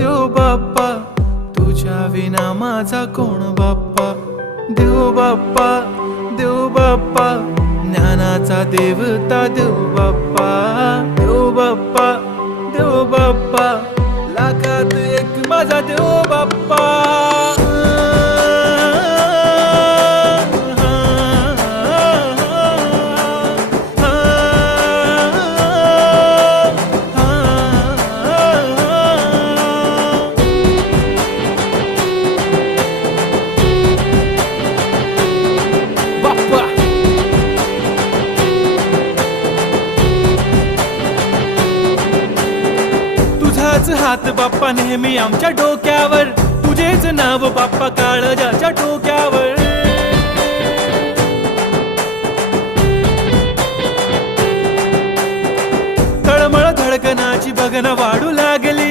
देव बाप्पा, तुझ्या विना माझा कोण बाप्पा. देव बाप्पा, देव बाप्पा, ज्ञानाचा देवता देव बाप्पा. देव बाप्पा, देव बाप्पा, लाखात एक माझा देव बाप्पा. तुझाच हात बाप्पा नेहमी आमच्या डोक्यावर, तुझेच नाव बाप्पा काळजाच्या टोक्यावर. तळमळ धडकनाची बघन वाढू लागली.